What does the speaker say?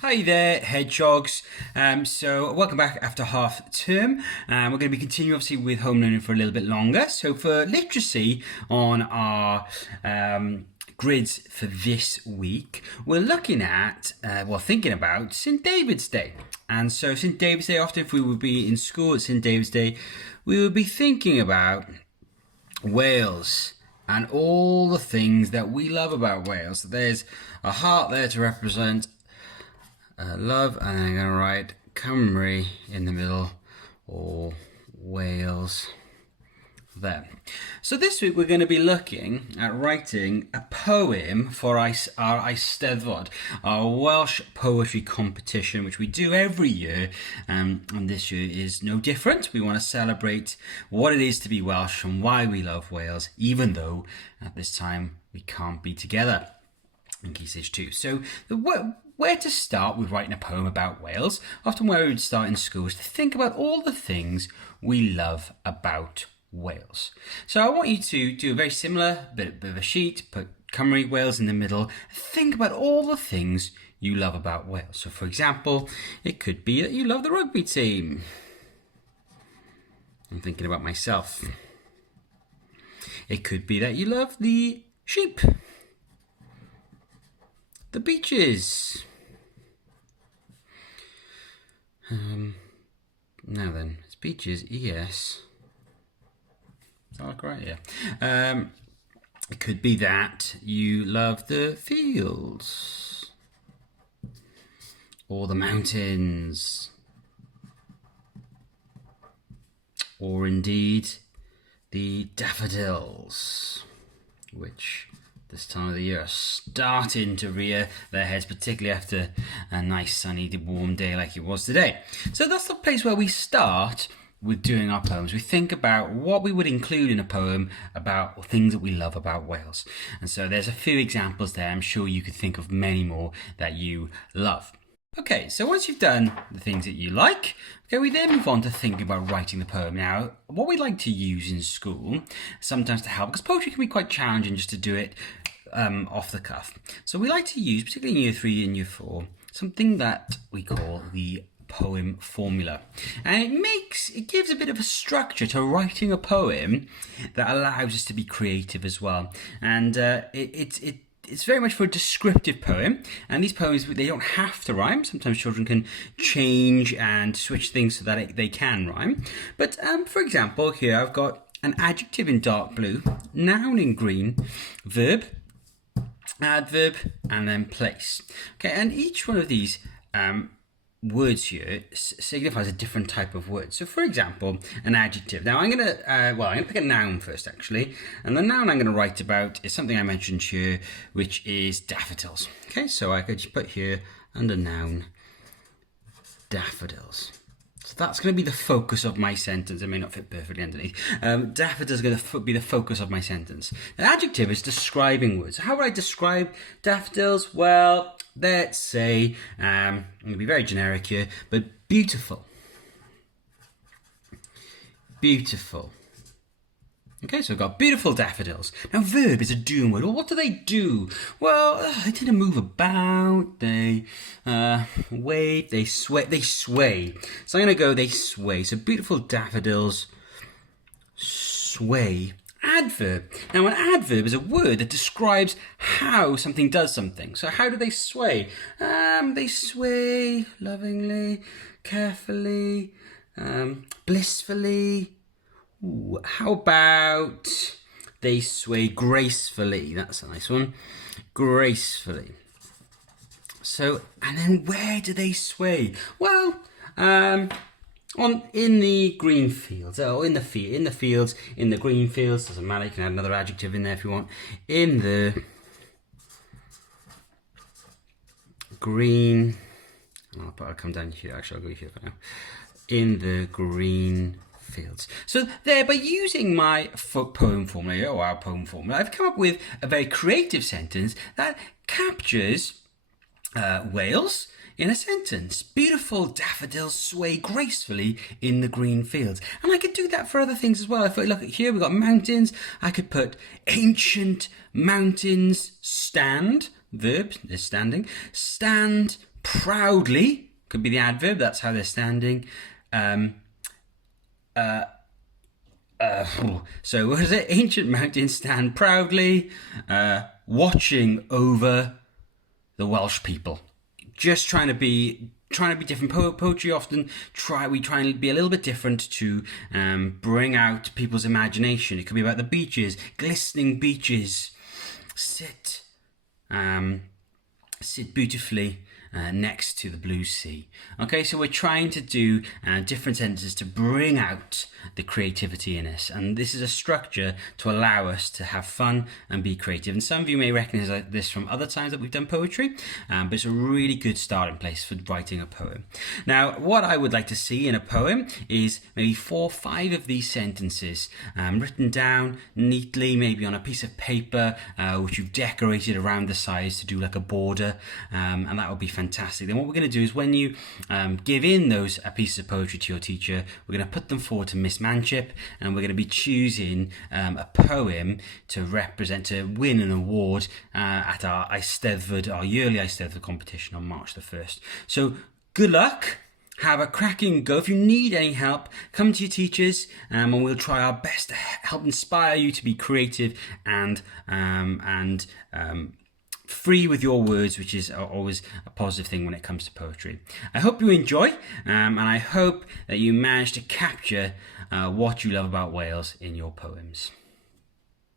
Hi there, Hedgehogs. So welcome back after half term. We're going to be continuing obviously with home learning for a little bit longer. So for literacy on our grids for this week, we're looking at, thinking about St. David's Day. And so St. David's Day, often if we would be in school at St. David's Day, we would be thinking about Wales and all the things that we love about Wales. So there's a heart there to represent love, and I'm going to write Cymru in the middle, or Wales there. So this week we're going to be looking at writing a poem for our Eisteddfod, our Welsh poetry competition, which we do every year, and this year is no different. We want to celebrate what it is to be Welsh and why we love Wales, even though at this time we can't be together in Key Stage 2. So where to start with writing a poem about Wales, often where we would start in school, is to think about all the things we love about Wales. So I want you to do a very similar bit of a sheet, put Cymru, Wales in the middle, think about all the things you love about Wales. So for example, it could be that you love the rugby team. I'm thinking about myself. It could be that you love the sheep, the beaches. Now then, it's beaches, yes. Is that look right? Yeah. It could be that you love the fields or the mountains, or indeed the daffodils, which this time of the year are starting to rear their heads, particularly after a nice sunny warm day like it was today. So that's the place where we start with doing our poems. We think about what we would include in a poem about things that we love about Wales. And so there's a few examples there. I'm sure you could think of many more that you love. Okay, so once you've done the things that you like, okay, we then move on to thinking about writing the poem. Now, what we like to use in school, sometimes to help, because poetry can be quite challenging just to do it off the cuff. So we like to use, particularly in Year 3 and Year 4, something that we call the poem formula. And it gives a bit of a structure to writing a poem that allows us to be creative as well. And it's very much for a descriptive poem, and these poems, they don't have to rhyme. Sometimes children can change and switch things so that they can rhyme. But for example, here I've got an adjective in dark blue, noun in green, verb, adverb, and then place. Okay, and each one of these words here signifies a different type of word. So for example, an adjective. Now I'm gonna pick a noun first actually, and the noun I'm gonna write about is something I mentioned here, which is daffodils. Okay, so I could just put here under noun, daffodils. So that's going to be the focus of my sentence. It may not fit perfectly underneath. Daffodils are going to be the focus of my sentence. An adjective is describing words. So how would I describe daffodils? Well, let's say, I'm going to be very generic here, but beautiful. Beautiful. Okay, so we've got beautiful daffodils. Now, verb is a doing word. Well, what do they do? Well, they tend to move about, they wave, they sway. So I'm going to go, they sway. So beautiful daffodils sway. Adverb. Now, an adverb is a word that describes how something does something. So how do they sway? They sway lovingly, carefully, blissfully. Ooh, how about they sway gracefully? That's a nice one. Gracefully. So, and then where do they sway? Well, in the green fields, in the fields, in the green fields. Doesn't matter. You can add another adjective in there if you want. In the green. I'll come down here. Actually, I'll go here for now. In the green fields. So there, by using my poem formula, or our poem formula, I've come up with a very creative sentence that captures Wales in a sentence. Beautiful daffodils sway gracefully in the green fields. And I could do that for other things as well. If I look at here, we've got mountains. I could put ancient mountains stand, verb is standing, stand Proudly could be the adverb. That's how they're standing. So what is it? Ancient mountains stand proudly, watching over the Welsh people. Just trying to be different. Poetry often we try and be a little bit different to bring out people's imagination. It could be about the beaches, glistening beaches. Sit beautifully next to the blue sea. Okay, so we're trying to do different sentences to bring out the creativity in us, and this is a structure to allow us to have fun and be creative. And some of you may recognize this from other times that we've done poetry, but it's a really good starting place for writing a poem. Now, what I would like to see in a poem is maybe 4 or 5 of these sentences written down neatly, maybe on a piece of paper which you've decorated around the sides to do like a border, and that would be fantastic. Then what we're going to do is when you give in those pieces of poetry to your teacher, we're going to put them forward to Miss Manship, and we're going to be choosing a poem to win an award at our yearly Eisteddfod competition on March the 1st. So good luck. Have a cracking go. If you need any help, come to your teachers, and we'll try our best to help inspire you to be creative and free with your words, which is always a positive thing when it comes to poetry. I hope you enjoy, and I hope that you manage to capture what you love about Wales in your poems.